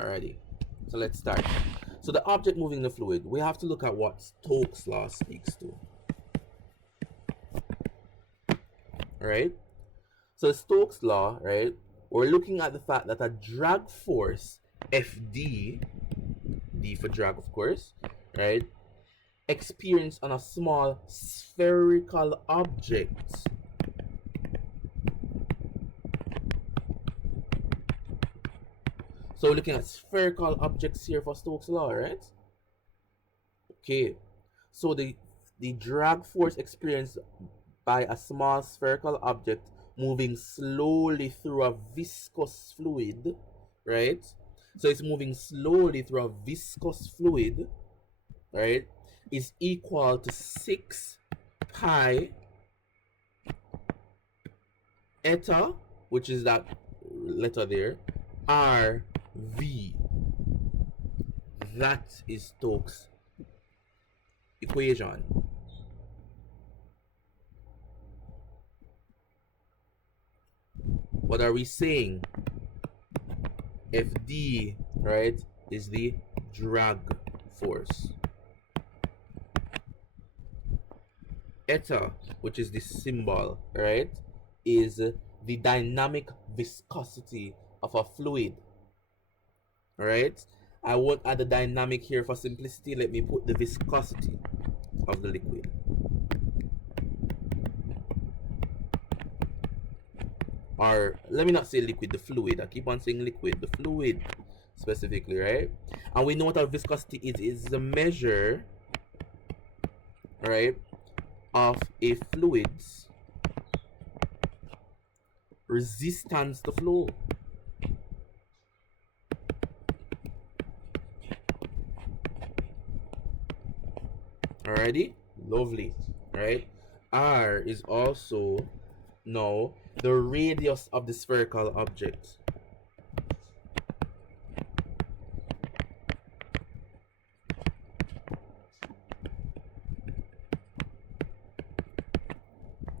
Alrighty, so let's start. So the object moving the fluid, we have to look at what Stokes' law speaks to. Right? So Stokes' law, right? We're looking at the fact that a drag force, Fd, D for drag of course, right, experienced on a small spherical object so we're looking at spherical objects here for Stokes' law, right? Okay, so the drag force experienced by a small spherical object moving slowly through a viscous fluid, right? So it's moving slowly through a viscous fluid, right, is equal to 6 pi eta, which is that letter there, RV. That is Stokes' equation. What are we saying? Fd, right, is the drag force. Eta, which is the symbol, right, is the dynamic viscosity of a fluid. Right? I won't add the dynamic here for simplicity. Let me put the viscosity of the liquid. Or let me not say liquid, the fluid. I keep on saying liquid, the fluid specifically, right? And we know what our viscosity is. It's the measure, right, of a fluid's resistance to flow. Alrighty, lovely, right? R is also now the radius of the spherical object.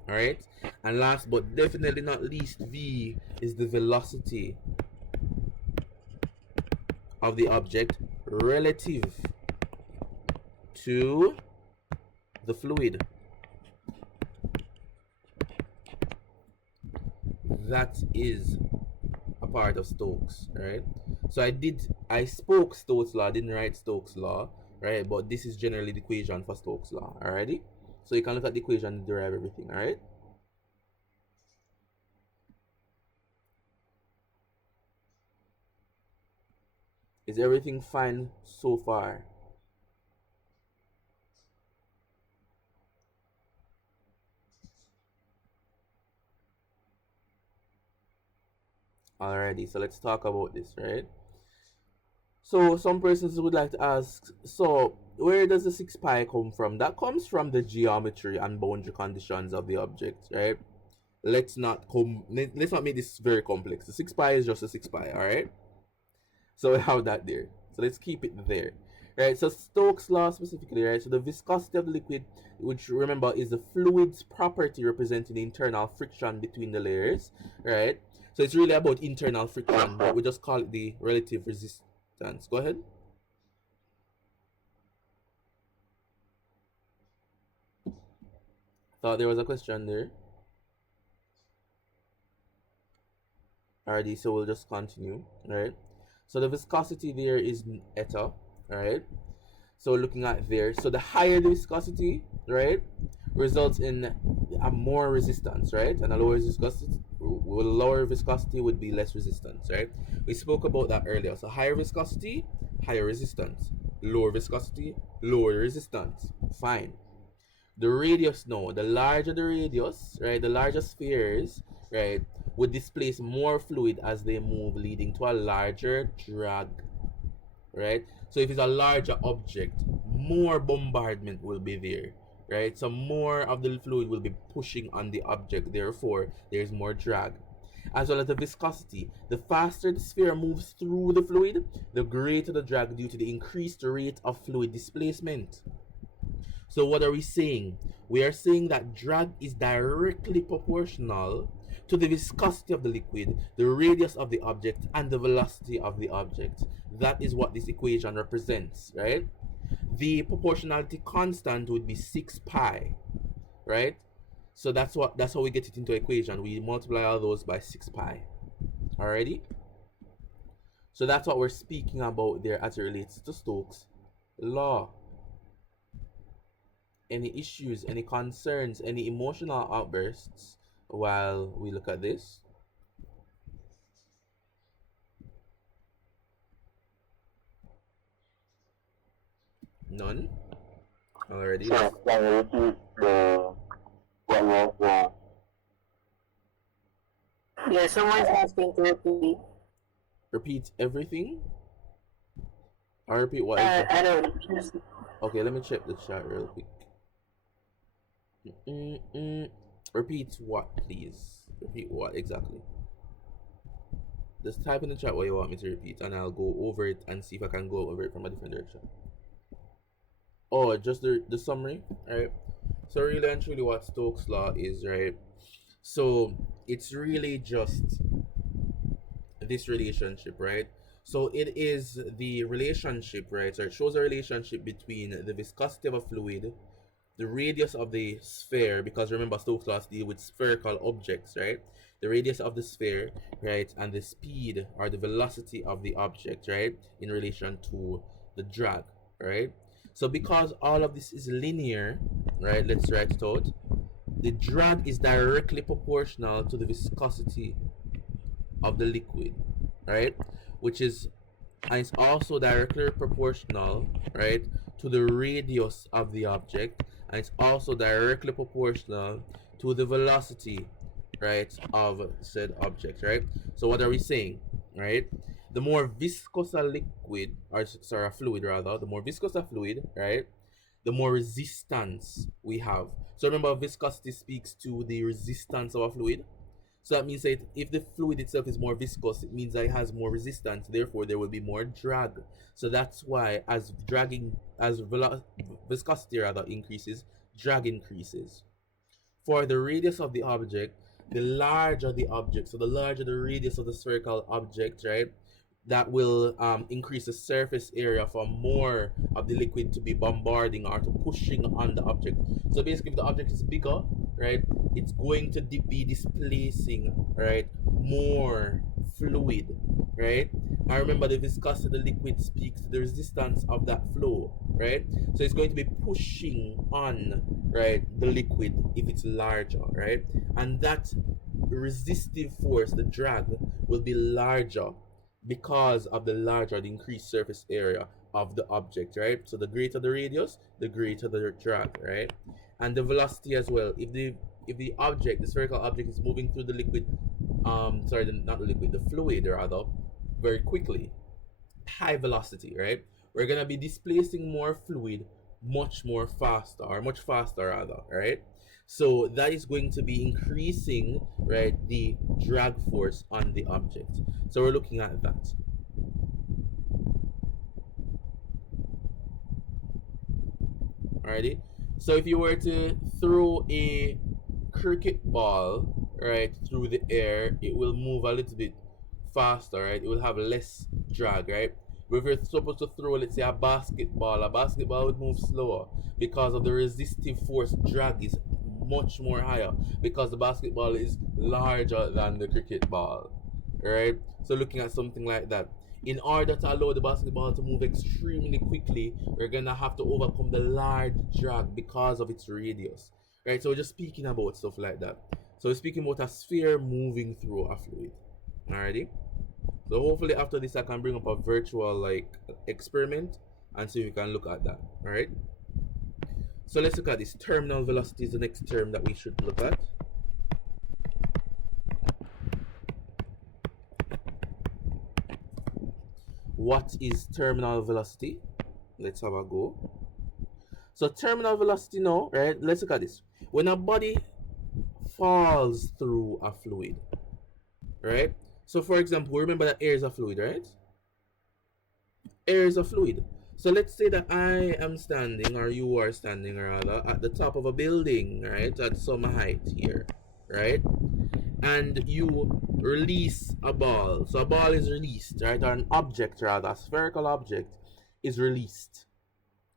Alright, and last but definitely not least, V is the velocity of the object relative to the fluid. That is a part of Stokes, right? So I spoke Stokes' law, didn't write Stokes' law, right? But this is generally the equation for Stokes' law, alrighty? So you can look at the equation and derive everything, alright? Is everything fine so far? Alrighty, so let's talk about this, right? So some persons would like to ask, so where does the 6 pi come from? That comes from the geometry and boundary conditions of the object, right? Let's not make this very complex. The 6 pi is just a 6 pi, alright? So we have that there. So let's keep it there. Right, so Stokes' law specifically, right? So the viscosity of the liquid, which remember is the fluid's property representing the internal friction between the layers, right? So it's really about internal friction, but we just call it the relative resistance. Go ahead. Thought there was a question there. Alrighty, so we'll just continue, right? So the viscosity there is eta, right? So looking at there, so the higher the viscosity, right, results in a more resistance, right? And a lower viscosity would be less resistance, right? We spoke about that earlier. So higher viscosity, higher resistance. Lower viscosity, lower resistance. Fine. The radius now, the larger the radius, right, the larger spheres, right, would displace more fluid as they move, leading to a larger drag, right? So if it's a larger object, more bombardment will be there, right? So more of the fluid will be pushing on the object, therefore there's more drag. As well as the viscosity, the faster the sphere moves through the fluid, the greater the drag due to the increased rate of fluid displacement. So what are we saying? We are saying that drag is directly proportional to the viscosity of the liquid, the radius of the object, and the velocity of the object. That is what this equation represents, right? The proportionality constant would be 6 pi, right? So that's how we get it into equation. We multiply all those by 6 pi. Alrighty? So that's what we're speaking about there as it relates to Stokes' law. Any issues, any concerns, any emotional outbursts while we look at this? None? Already. Sure, can you repeat the what was the Yeah, someone's asking to repeat. Repeat everything? Or repeat what? I don't. Okay, let me check the chat real quick. Repeat what, please? Repeat what exactly? Just type in the chat what you want me to repeat, and I'll go over it and see if I can go over it from a different direction. Oh, just the summary, right? So really and truly what Stokes' law is, right? So it's really just this relationship, right? So it is the relationship, right? So it shows a relationship between the viscosity of a fluid, the radius of the sphere, because remember Stokes' laws deal with spherical objects, right? The radius of the sphere, right, and the speed or the velocity of the object, right, in relation to the drag, right? So because all of this is linear, right, let's write it out. The drag is directly proportional to the viscosity of the liquid, right, which is, and it's also directly proportional, right, to the radius of the object, and it's also directly proportional to the velocity, right, of said object, right? So what are we saying, right? The more viscous a liquid, or sorry, a fluid rather, the more viscous a fluid, right, the more resistance we have. So remember, viscosity speaks to the resistance of a fluid. So that means that if the fluid itself is more viscous, it means that it has more resistance. Therefore, there will be more drag. So that's why as viscosity rather increases, drag increases. For the radius of the object, the larger the object, so the larger the radius of the spherical object, right, that will increase the surface area for more of the liquid to be bombarding or to pushing on the object. So basically, if the object is bigger, right, it's going to be displacing, right, more fluid, right? I remember the viscosity of the liquid speaks to the resistance of that flow, right? So it's going to be pushing on, right, the liquid if it's larger, right? And that resistive force, the drag, will be larger because of the larger, the increased surface area of the object, right? So the greater the radius, the greater the drag, right? And the velocity as well. If the object, the spherical object, is moving through the liquid, not the liquid, the fluid rather, very quickly, high velocity, right? We're gonna be displacing more fluid much faster rather, right? So that is going to be increasing, right, the drag force on the object. So we're looking at that. Alrighty. So if you were to throw a cricket ball, right, through the air, it will move a little bit faster, right? It will have less drag, right? But if you're supposed to throw, let's say, a basketball would move slower because of the resistive force. Drag is much more higher because the basketball is larger than the cricket ball, right? So looking at something like that, in order to allow the basketball to move extremely quickly, we're gonna have to overcome the large drag because of its radius, right? So we're just speaking about stuff like that. So we're speaking about a sphere moving through a fluid. Alrighty. So hopefully after this I can bring up a virtual like experiment and see if we can look at that. Alright. So let's look at this. Terminal velocity is the next term that we should look at. What is terminal velocity? Let's have a go. So terminal velocity now, right? Let's look at this. When a body falls through a fluid, right? So for example, remember that air is a fluid, right? Air is a fluid. So let's say that I am standing, or you are standing rather, at the top of a building, right? At some height here, right? and you release a ball. So a ball is released, right? Or an object, rather, a spherical object is released,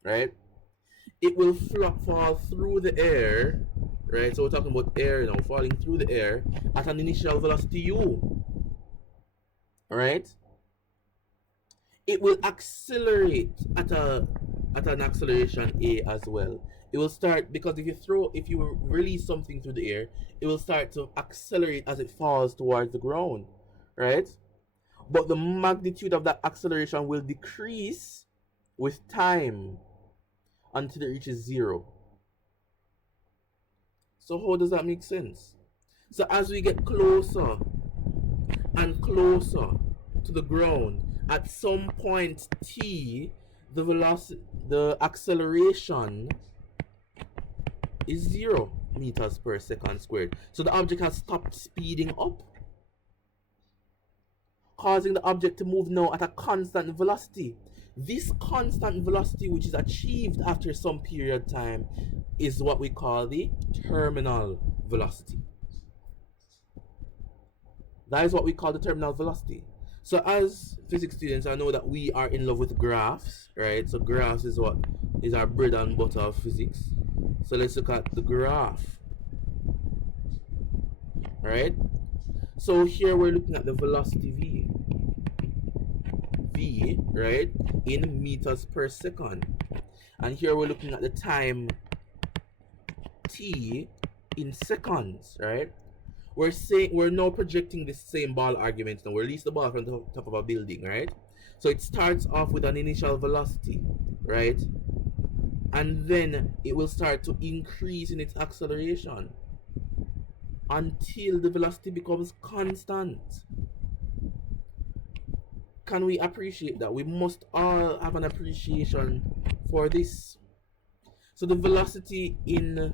right? It will fall through the air, right? So we're talking about air now, falling through the air at an initial velocity u, right? It will accelerate at an acceleration a as well. It will start, because if you release something through the air, it will start to accelerate as it falls towards the ground, right? But the magnitude of that acceleration will decrease with time until it reaches zero. So how does that make sense? So as we get closer and closer to the ground, at some point t, the acceleration is 0 meters per second squared. So the object has stopped speeding up, causing the object to move now at a constant velocity. This constant velocity, which is achieved after some period of time, is what we call the terminal velocity. That is what we call the terminal velocity. So as physics students, I know that we are in love with graphs, right? So graphs is what is our bread and butter of physics. So let's look at the graph, right? So here we're looking at the velocity v, right, in meters per second. And here we're looking at the time t in seconds, right? We're now projecting the same ball argument now. We release the ball from the top of a building, right? So it starts off with an initial velocity, right? And then it will start to increase in its acceleration until the velocity becomes constant. Can we appreciate that? We must all have an appreciation for this. So the velocity in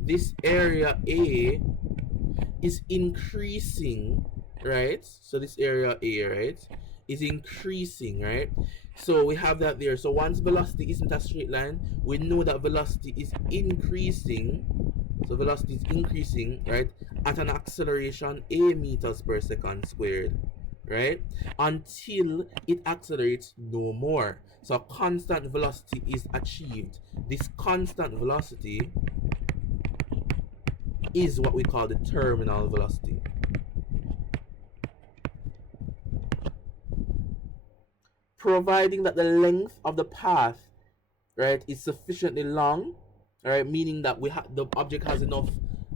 this area A is increasing, right? So this area A, right, is increasing, right? So we have that there. So once velocity isn't a straight line, we know that velocity is increasing. So velocity is increasing, right, at an acceleration a meters per second squared, right, until it accelerates no more. So a constant velocity is achieved. This constant velocity is what we call the terminal velocity. Providing that the length of the path, right, is sufficiently long, right, meaning that the object has enough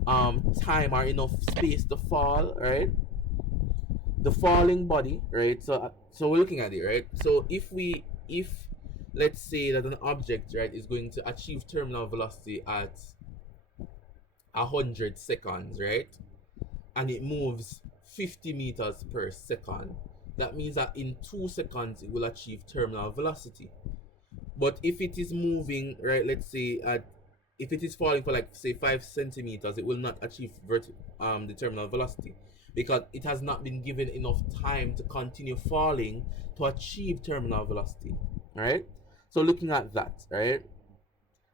time or enough space to fall, right, the falling body, right. So we're looking at it, right. So if let's say that an object, right, is going to achieve terminal velocity at 100 seconds, right, and it moves 50 meters per second, that means that in 2 seconds it will achieve terminal velocity. But if it is moving, right, let's say if it is falling for, like, say 5 centimeters, it will not achieve the terminal velocity, because it has not been given enough time to continue falling to achieve terminal velocity, right? So looking at that, right,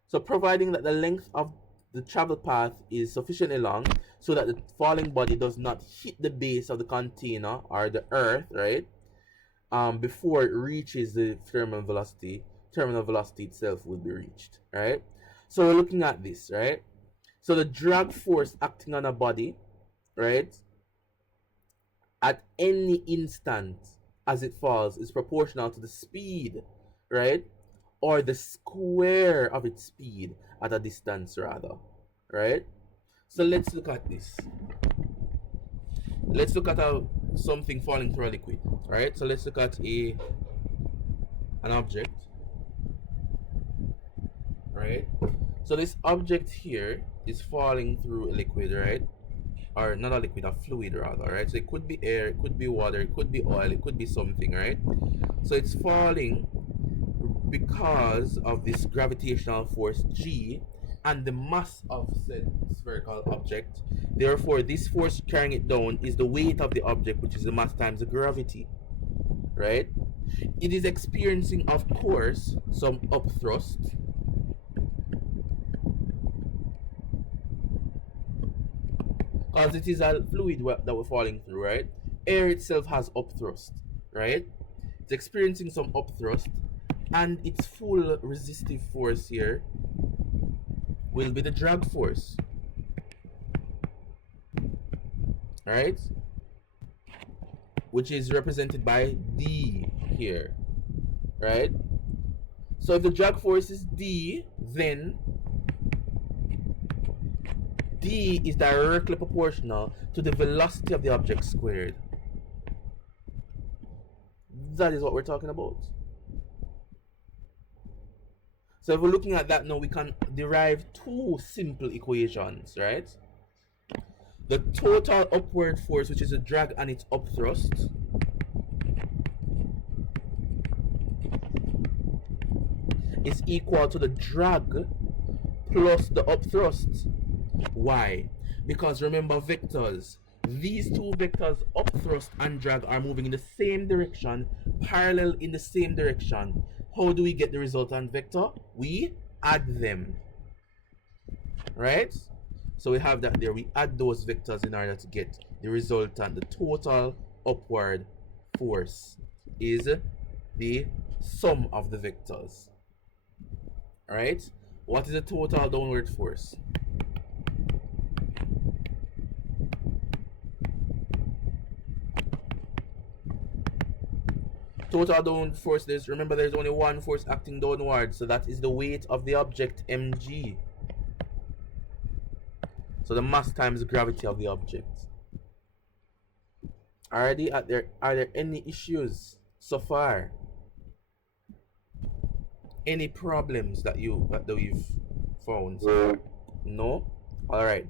so providing that the length of the travel path is sufficiently long so that the falling body does not hit the base of the container or the earth, right, before it reaches the terminal velocity itself will be reached, right? So we're looking at this, right? So the drag force acting on a body, right, at any instant as it falls is proportional to the speed, right, or the square of its speed at a distance, rather, right? So let's look at this. Let's look at something falling through a liquid, right? So let's look at an object, right? So this object here is falling through a liquid, right? Or not a liquid, a fluid rather, right? So it could be air, it could be water, it could be oil, it could be something, right? So it's falling because of this gravitational force G and the mass of said spherical object. Therefore, this force carrying it down is the weight of the object, which is the mass times the gravity, right? It is experiencing, of course, some upthrust, because it is a fluid that we're falling through, right? Air itself has upthrust, right? It's experiencing some upthrust, and its full resistive force here will be the drag force, right? Which is represented by D here, right? So if the drag force is D, then D is directly proportional to the velocity of the object squared. That is what we're talking about. So if we're looking at that now, we can derive two simple equations, right? The total upward force, which is a drag and its upthrust, is equal to the drag plus the upthrust. Why? Because remember vectors. These two vectors, upthrust and drag, are moving in the same direction, parallel in the same direction. How do we get the resultant vector? We add them, right? So we have that there. We add those vectors in order to get the resultant. The total upward force is the sum of the vectors, right? What is the total downward force? Total downward force, remember there's only one force acting downward, so that is the weight of the object, mg. So the mass times the gravity of the object. Are there any issues so far? Any problems that you've found? No? Alright.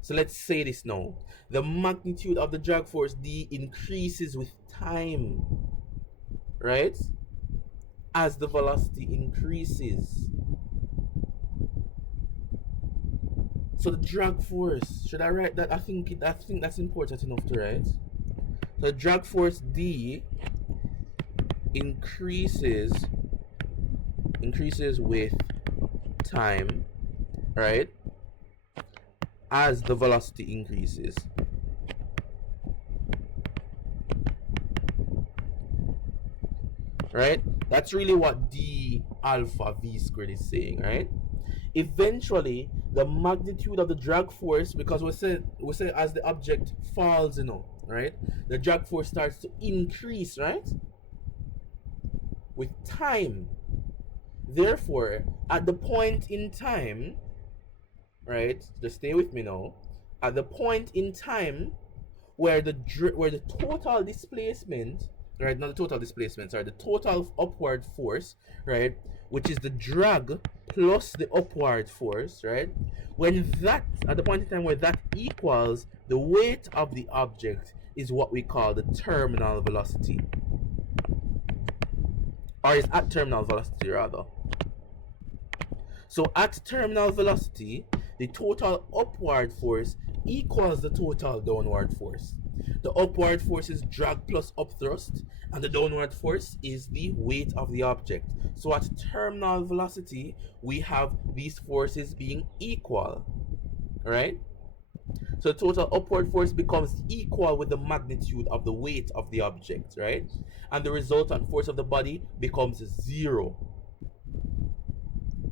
So let's say this now. The magnitude of the drag force D increases with time, right? As the velocity increases. So the drag force, should I write that? I think that's important enough to write. So the drag force D increases with time, right? As the velocity increases. Right? That's really what d alpha v squared is saying, right? Eventually, the magnitude of the drag force, because we say as the object falls, right? The drag force starts to increase, right? With time. Therefore, at the point in time, right? Just stay with me now. At the point in time where the total displacement, right? Not the total displacement, sorry, the total upward force, right? Which is the drag plus the upward force, right? When that, at the point in time where that equals the weight of the object, is what we call the terminal velocity. Or is at terminal velocity rather. So at terminal velocity, the total upward force equals the total downward force. The upward force is drag plus upthrust, and the downward force is the weight of the object. So at terminal velocity, we have these forces being equal, right? So the total upward force becomes equal with the magnitude of the weight of the object, right? And the resultant force of the body becomes 0.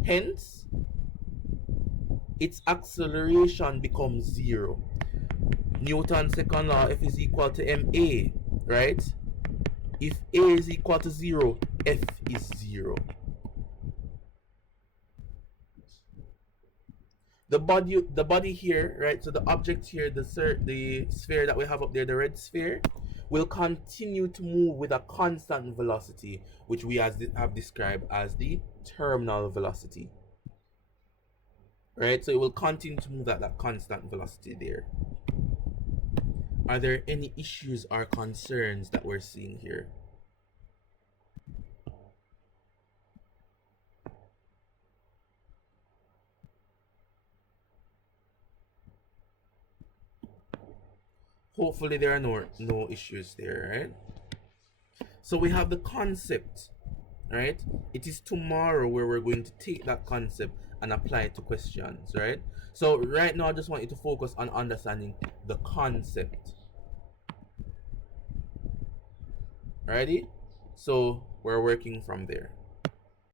Hence, its acceleration becomes 0. Newton's second law, F is equal to ma, right? If a is equal to 0, F is 0. The body here, right? So the object here, the sphere that we have up there, the red sphere, will continue to move with a constant velocity, which we have described as the terminal velocity. Right? So it will continue to move at that constant velocity there. Are there any issues or concerns that we're seeing here? Hopefully there are no issues there, right? So we have the concept, right? It is tomorrow where we're going to take that concept and apply it to questions, right? So right now I just want you to focus on understanding the concept. Ready? So we're working from there.